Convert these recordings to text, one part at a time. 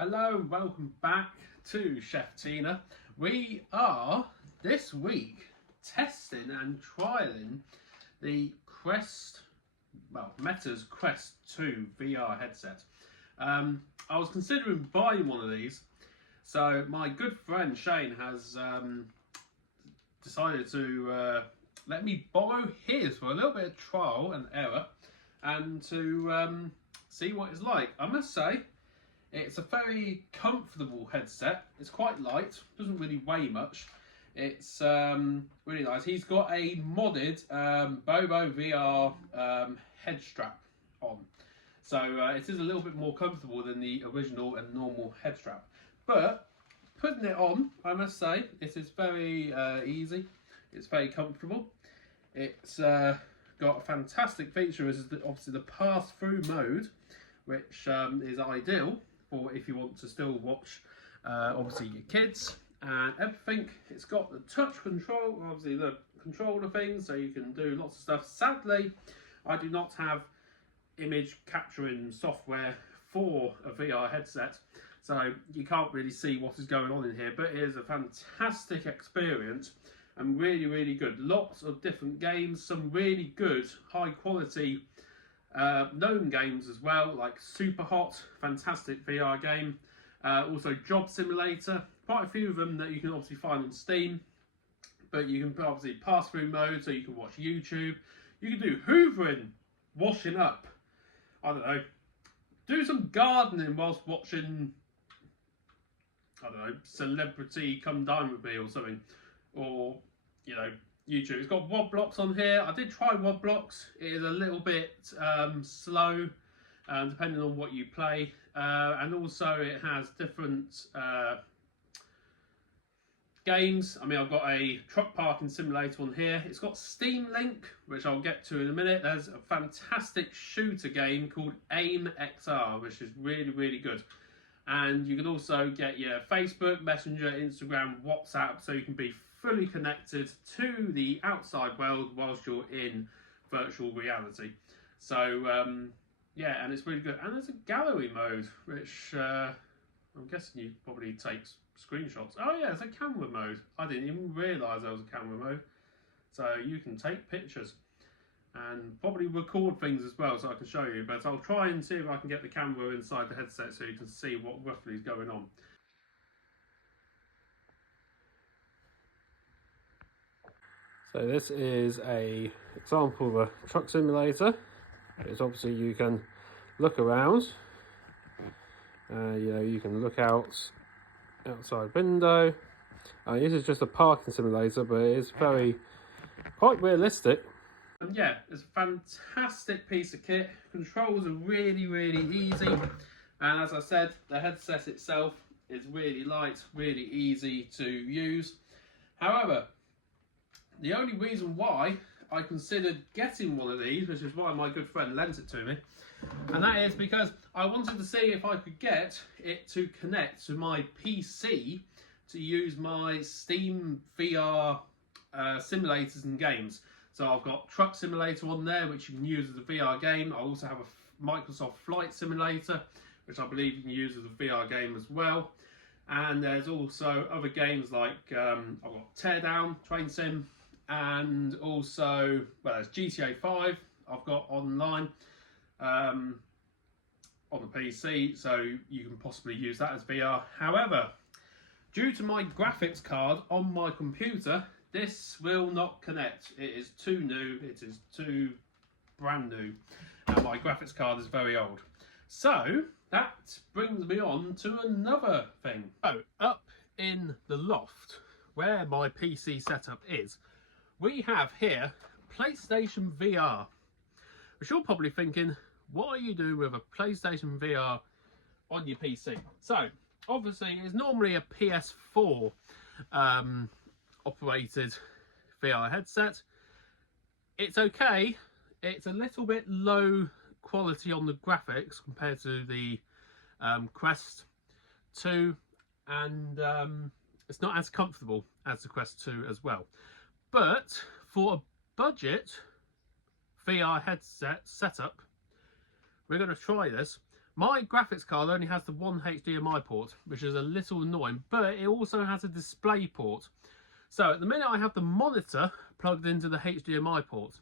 Hello and welcome back to Chef Tina. We are this week testing and trialing the Meta's Quest 2 VR headset. I was considering buying one of these, so my good friend Shane has decided to let me borrow his for a little bit of trial and error and to see what it's like. I must say, it's a very comfortable headset. It's quite light, doesn't really weigh much. It's really nice. He's got a modded Bobo VR head strap on. So it is a little bit more comfortable than the original and normal head strap. But putting it on, I must say, it is very easy. It's very comfortable. It's got a fantastic feature, which is obviously the pass-through mode, which is ideal for if you want to still watch obviously your kids and everything. It's got the touch control, obviously the controller thing, so you can do lots of stuff. Sadly, I do not have image capturing software for a VR headset, so you can't really see what is going on in here, but it is a fantastic experience and really, really good. Lots of different games, some really good, high quality known games as well, like Super Hot, fantastic VR game. Also Job Simulator, quite a few of them that you can obviously find on Steam, but you can obviously pass through mode, so you can watch YouTube. You can do hoovering, washing up, I don't know, do some gardening whilst watching, I don't know, Celebrity Come Dine With Me or something, or, you know, YouTube. It's got Roblox on here. I did try Roblox. It is a little bit slow, depending on what you play, and also it has different games. I mean, I've got a truck parking simulator on here. It's got Steam Link, which I'll get to in a minute. There's a fantastic shooter game called Aim XR, which is really, really good. And you can also get your Facebook, Messenger, Instagram, WhatsApp, so you can be fully connected to the outside world whilst you're in virtual reality. So yeah, and it's really good. And there's a gallery mode, which I'm guessing you probably take screenshots. Oh yeah, it's a camera mode. I didn't even realise there was a camera mode. So you can take pictures and probably record things as well, so I can show you. But I'll try and see if I can get the camera inside the headset so you can see what roughly is going on. So this is a example of a truck simulator. It's obviously you can look around. You know, you can look outside window. This is just a parking simulator, but it's quite realistic. And yeah, it's a fantastic piece of kit. Controls are really, really easy. And as I said, the headset itself is really light, really easy to use. However, the only reason why I considered getting one of these, which is why my good friend lent it to me, and that is because I wanted to see if I could get it to connect to my PC to use my Steam VR simulators and games. So I've got Truck Simulator on there, which you can use as a VR game. I also have a Microsoft Flight Simulator, which I believe you can use as a VR game as well. And there's also other games like I've got Teardown, Train Sim, and also, well, there's GTA 5 I've got online on the PC, so you can possibly use that as VR. However, due to my graphics card on my computer, this will not connect. It is too new, it is too brand new, and my graphics card is very old. So that brings me on to another thing. So up in the loft where my PC setup is, we have here PlayStation VR, which you're probably thinking, what are you doing with a PlayStation VR on your PC? So obviously it's normally a PS4 operated VR headset. It's okay. It's a little bit low quality on the graphics compared to the Quest 2, and it's not as comfortable as the Quest 2 as well. But for a budget VR headset setup, we're going to try this. My graphics card only has the one HDMI port, which is a little annoying, but it also has a display port. So at the minute I have the monitor plugged into the HDMI port.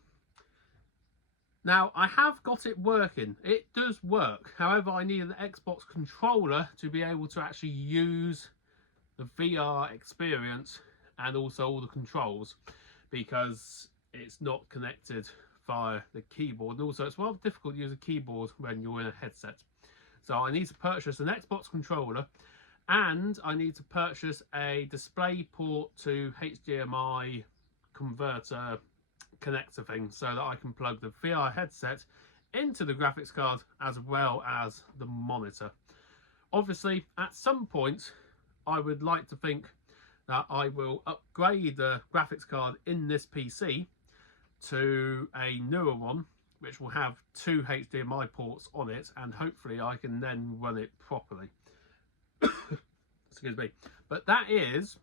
Now I have got it working, it does work, however I need an Xbox controller to be able to actually use the VR experience and also all the controls, because it's not connected via the keyboard, and also it's rather difficult to use a keyboard when you're in a headset. So I need to purchase an Xbox controller, and I need to purchase a display port to HDMI converter connector thing, so that I can plug the VR headset into the graphics card as well as the monitor. Obviously at some point I would like to think that I will upgrade the graphics card in this PC to a newer one, which will have 2 HDMI ports on it, and hopefully I can then run it properly. Excuse me. But that is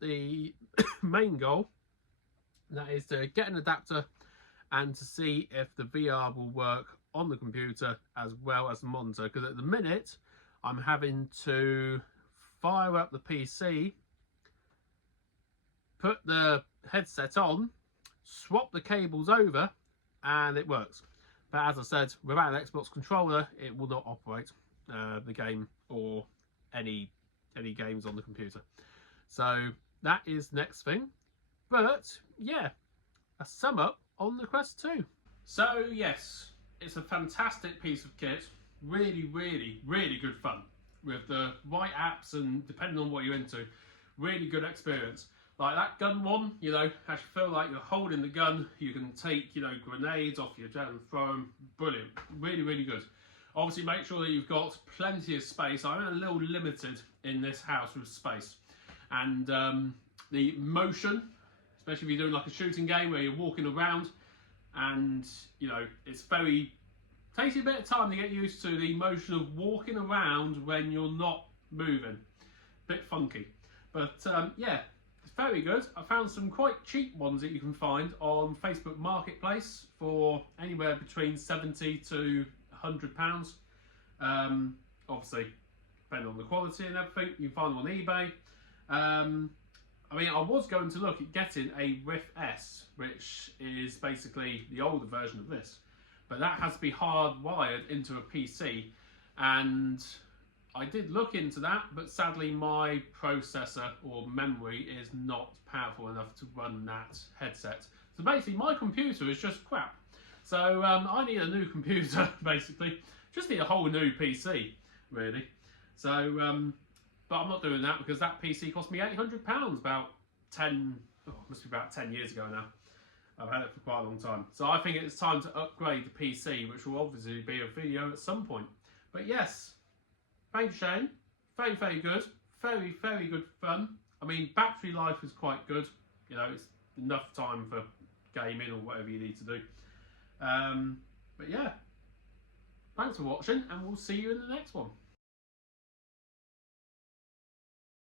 the main goal. That is to get an adapter and to see if the VR will work on the computer as well as the monitor, because at the minute I'm having to fire up the PC, put the headset on, swap the cables over, and it works. But as I said, without an Xbox controller it will not operate the game or any games on the computer. So that is the next thing. But yeah, a sum up on the Quest 2. So yes, it's a fantastic piece of kit. Really, really, really good fun with the right apps, and depending on what you're into, really good experience. Like that gun one, you know, as you feel like you're holding the gun, you can take, you know, grenades off your jet and throw them. Brilliant. Really, really good. Obviously make sure that you've got plenty of space. I'm a little limited in this house with space. And the motion, especially if you're doing like a shooting game where you're walking around, and you know, it's takes you a bit of time to get used to the motion of walking around when you're not moving. Bit funky. But yeah, it's very good. I found some quite cheap ones that you can find on Facebook Marketplace for anywhere between £70 to £100. Obviously, depending on the quality and everything, you can find them on eBay. I mean, I was going to look at getting a Rift S, which is basically the older version of this, but that has to be hardwired into a PC, and I did look into that, but sadly my processor or memory is not powerful enough to run that headset. So basically my computer is just crap. So I need a new computer, basically. Just need a whole new PC, really. So, but I'm not doing that because that PC cost me £800 must be about 10 years ago now. I've had it for quite a long time. So I think it's time to upgrade the PC, which will obviously be a video at some point. But yes, thank you, Shane. Very, very good. Very, very good fun. I mean, battery life is quite good. You know, it's enough time for gaming or whatever you need to do. But yeah, thanks for watching, and we'll see you in the next one.